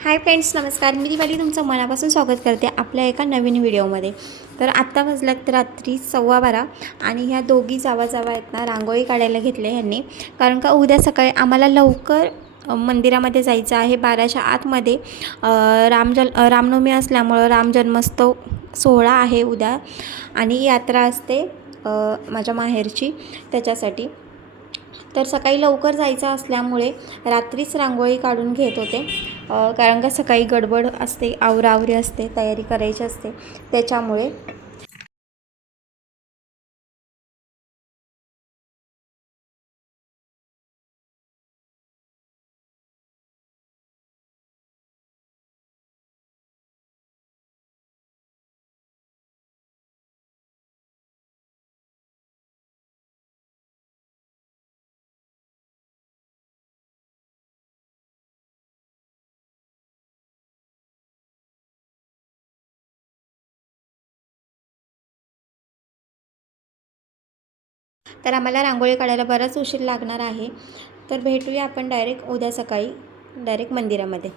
Hi friends, नमस्कार. मी दिवाली तुमचं मनापासून स्वागत करते आपल्या एका नवीन व्हिडिओमध्ये. तर आत्ता वाजल्यात तर रात्री 12:15 आणि ह्या दोघी जावा आहेत ना, रांगोळी काढायला घेतले ह्यांनी. कारण का उद्या सकाळी आम्हाला लवकर मंदिरामध्ये जायचं आहे. 12च्या आतमध्ये रामनवमी असल्यामुळं रामजन्मोत्सव सोहळा आहे उद्या आणि यात्रा असते माझ्या माहेरची, त्याच्यासाठी. तर सकाळी लवकर जायचं असल्यामुळे रात्रीच रांगोळी काढून घेत होते. कारण का सकाळी गडबड असते, आवराआवरी असते, तयारी करायची असते, त्याच्यामुळे. तर आम्हाला रांगोळी काढायला बराच उशीर लागणार आहे. तर भेटूया आपण डायरेक्ट उद्या सकाळी डायरेक्ट मंदिरामध्ये.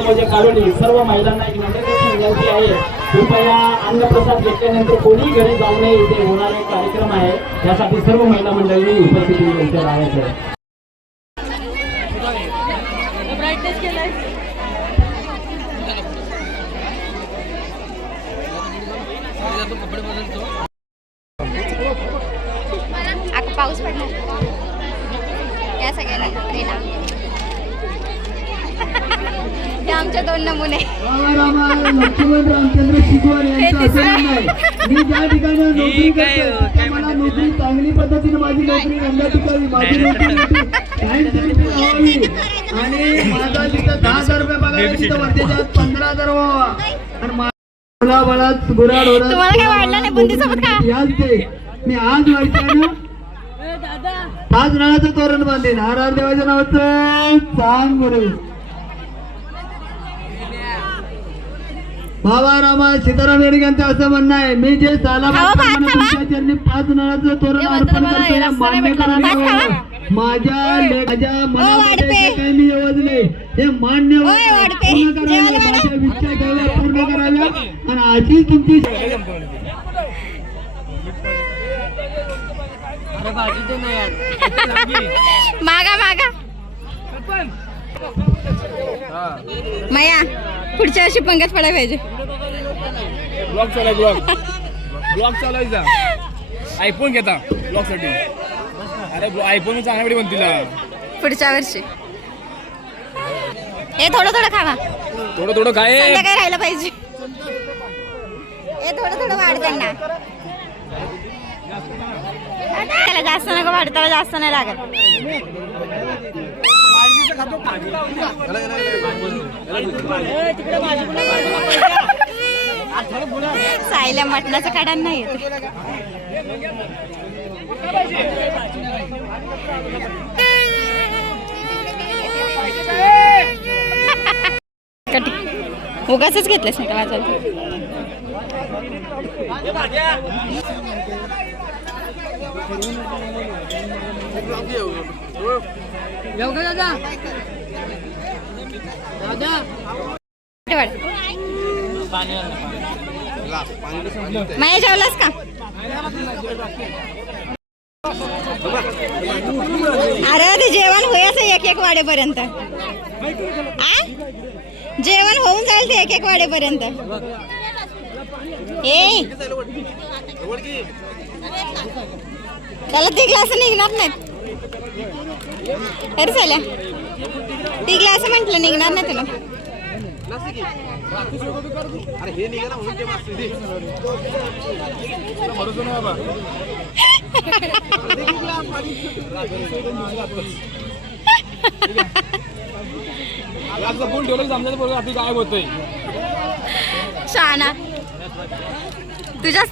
म्हणजे काढून सर्व महिलांना एक विनंती आहे, कृपया अन्नप्रसाद घेतल्यानंतर कोणी घरी जाऊ नये. इथे होणारा एक कार्यक्रम आहे, यासाठी सर्व महिला मंडळींनी उपस्थिती इथे राहायचं. पाऊस पडला या सगळ्यांना ट्रेना हे आमचे 2 नमुने. लक्ष्मण रामचंद्र शिकवार यांचं असं म्हणणं आहे, मी ज्या ठिकाणी नोकरी करतो मला नोकरी चांगली पद्धतीने माझी नोकरी धंदा टिकावी, माझी नोकरी राहावी आणि माझा तिथं 10,000 रुपये पगार तिथं वर्षाच्या 15,000 व्हावा आणि मुलाबाळात गुराढोरात तुम्हाला काय वाढलं नाही बुंदीसोबत का? मी आज वर्षानं 5 नळाचं तोरण बांधेन. हर हर देवाच्या नावाचं सांग गुरु. बाबा रामा सीताराम यांचं असं म्हणणं आहे, मी जे सालाबाद तुमच्या चरणी 5 नळाचं तोरण अर्पण करतो मान्य करावं. माझ्या मनामध्ये जे काही मी योजले हे मान्य पूर्ण करावे, माझ्या इच्छा ठेवल्या पूर्ण कराव्या आणि अशी तुमची मागा मागा माया पुढच्या वर्षी पंगत पडायला पाहिजे. ब्लॉग चालायचा आयफोन घेता ब्लॉग साठी. अरे आयफोन चांगल्या बनतीला पुढच्या वर्षी. हे थोडं थोडं खावा, थोडं काय संध्याकाळी राहिलं पाहिजे. हे थोडं वाढ त्यांना, त्याला जास्त नको वाढ, त्याला जास्त नाही लागत. साईला मटणाचं काढा नाही येत. उगाचच घेतलंस नाही का माझं. माया जेवलास का? अरे ते जेवण होयाचं 1-1 वाढेपर्यंत. जेवण होऊन जाईल ते 1-1 वाढेपर्यंत. त्याला 3 ग्लास निघणार नाहीत. अरे चला 3 ग्लास म्हटलं निघणार नाही तुला. काय होतोय शाना तुझा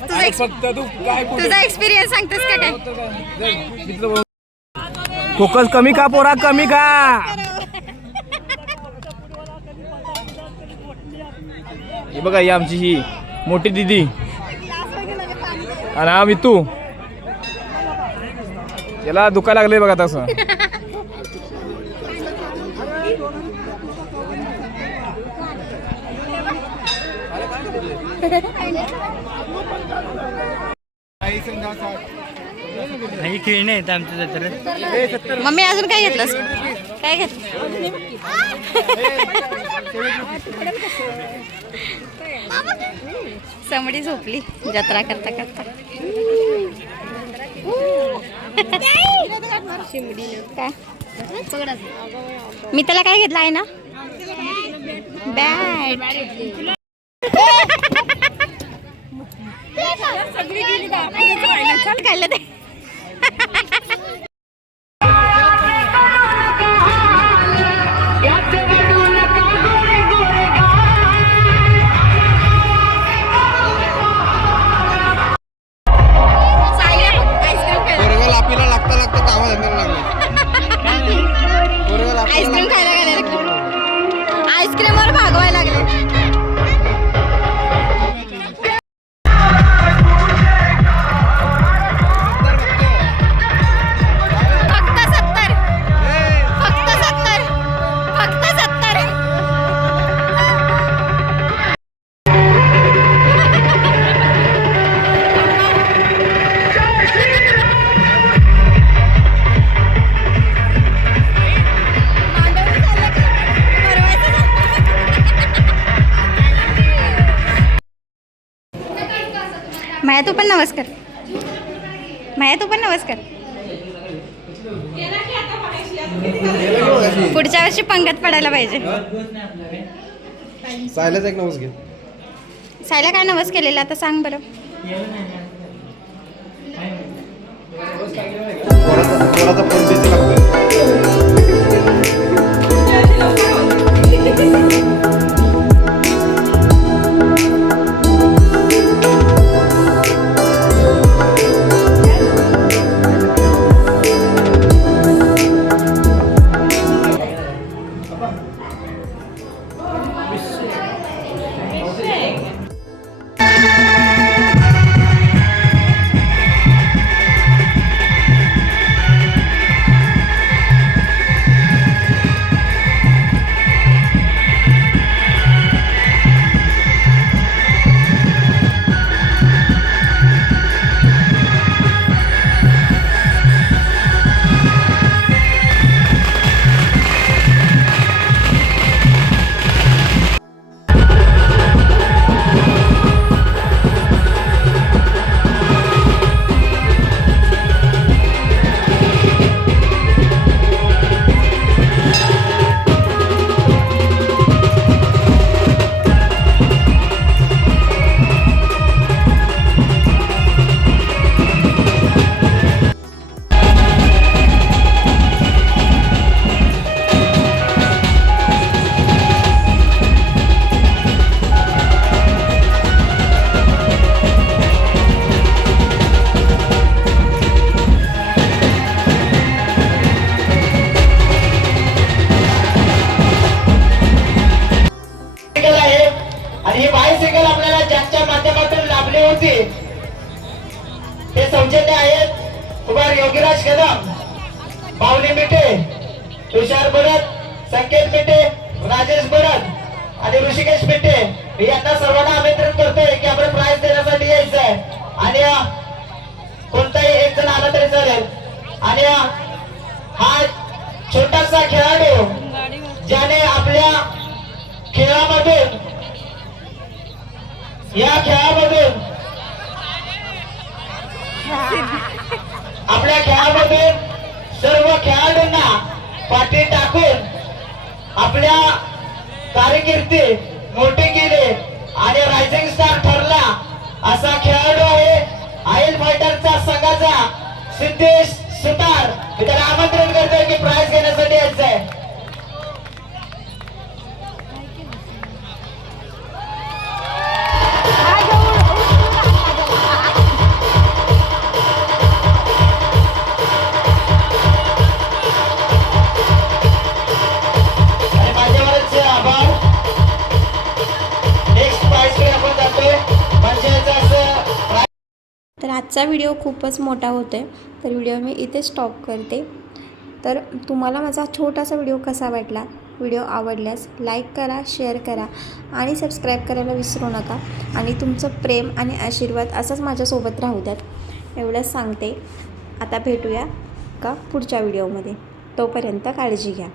एक्सपिरियन्स सांगतेस का काय? फोकस कमी का पोरा, कमी का? ही बघा ही आमची ही मोठी दीदी आणि हा मितू, याला दुखायला लागले बघा तसं. खेळणे आहेत आमच्या जत्रेत. मम्मी अजून काय घेतलंस? काय घेतलं? समडी झोपली जत्रा करता करता. काय मी त्याला काय घेतलं आहे ना बॅट. खाल्लं ते आईस्क्रीम खायला गेले, आईस्क्रीमवर भागवायला लागले. नमस्कार. माया तू पण नमस्कार. पुढच्या वर्षी पंगत पडायला पाहिजे. सायलाच एक नवस घे. सायला काय नवस केलेला आता सांग बरं. कोणाचा फोन बिझी लागतोय. आणि ही बायसायकल आपल्याला ज्यांच्या माध्यमातून लाभली होती ते सौजन्य आहेत कुमार योगीराज कदम, पावले मिठे, तुषार भरत, संकेत मिठे, राजेश भरत आणि ऋषिकेश मिठे यांना सर्वांना आमंत्रित करतोय की आपण प्राइज देण्यासाठी यायचं आहे. आणि कोणताही एक जण आला तरी चालेल. आणि हा छोटासा खेळाडू ज्याने आपल्या खेळामधून सर्व खेळाडूंना पाठी टाकून आपल्या कारकिर्दी मोठी केली आणि रायझिंग स्टार ठरला असा खेळाडू आहे आयल फायटरचा संघाचा सिद्धेश सुतार. मी त्याला आमंत्रण करतोय की प्राइज घेण्यासाठी यायचं आहे. तर आजचा व्हिडिओ खूपच मोठा होतो आहे, तर व्हिडिओ मी इथे स्टॉप करते. तर तुम्हाला माझा छोटासा व्हिडिओ कसा वाटला, व्हिडिओ आवडल्यास लाईक करा, शेअर करा आणि सबस्क्राईब करायला विसरू नका. आणि तुमचं प्रेम आणि आशीर्वाद असंच माझ्यासोबत राहू द्यात एवढंच सांगते. आता भेटूया का पुढच्या व्हिडिओमध्ये. तोपर्यंत काळजी घ्या.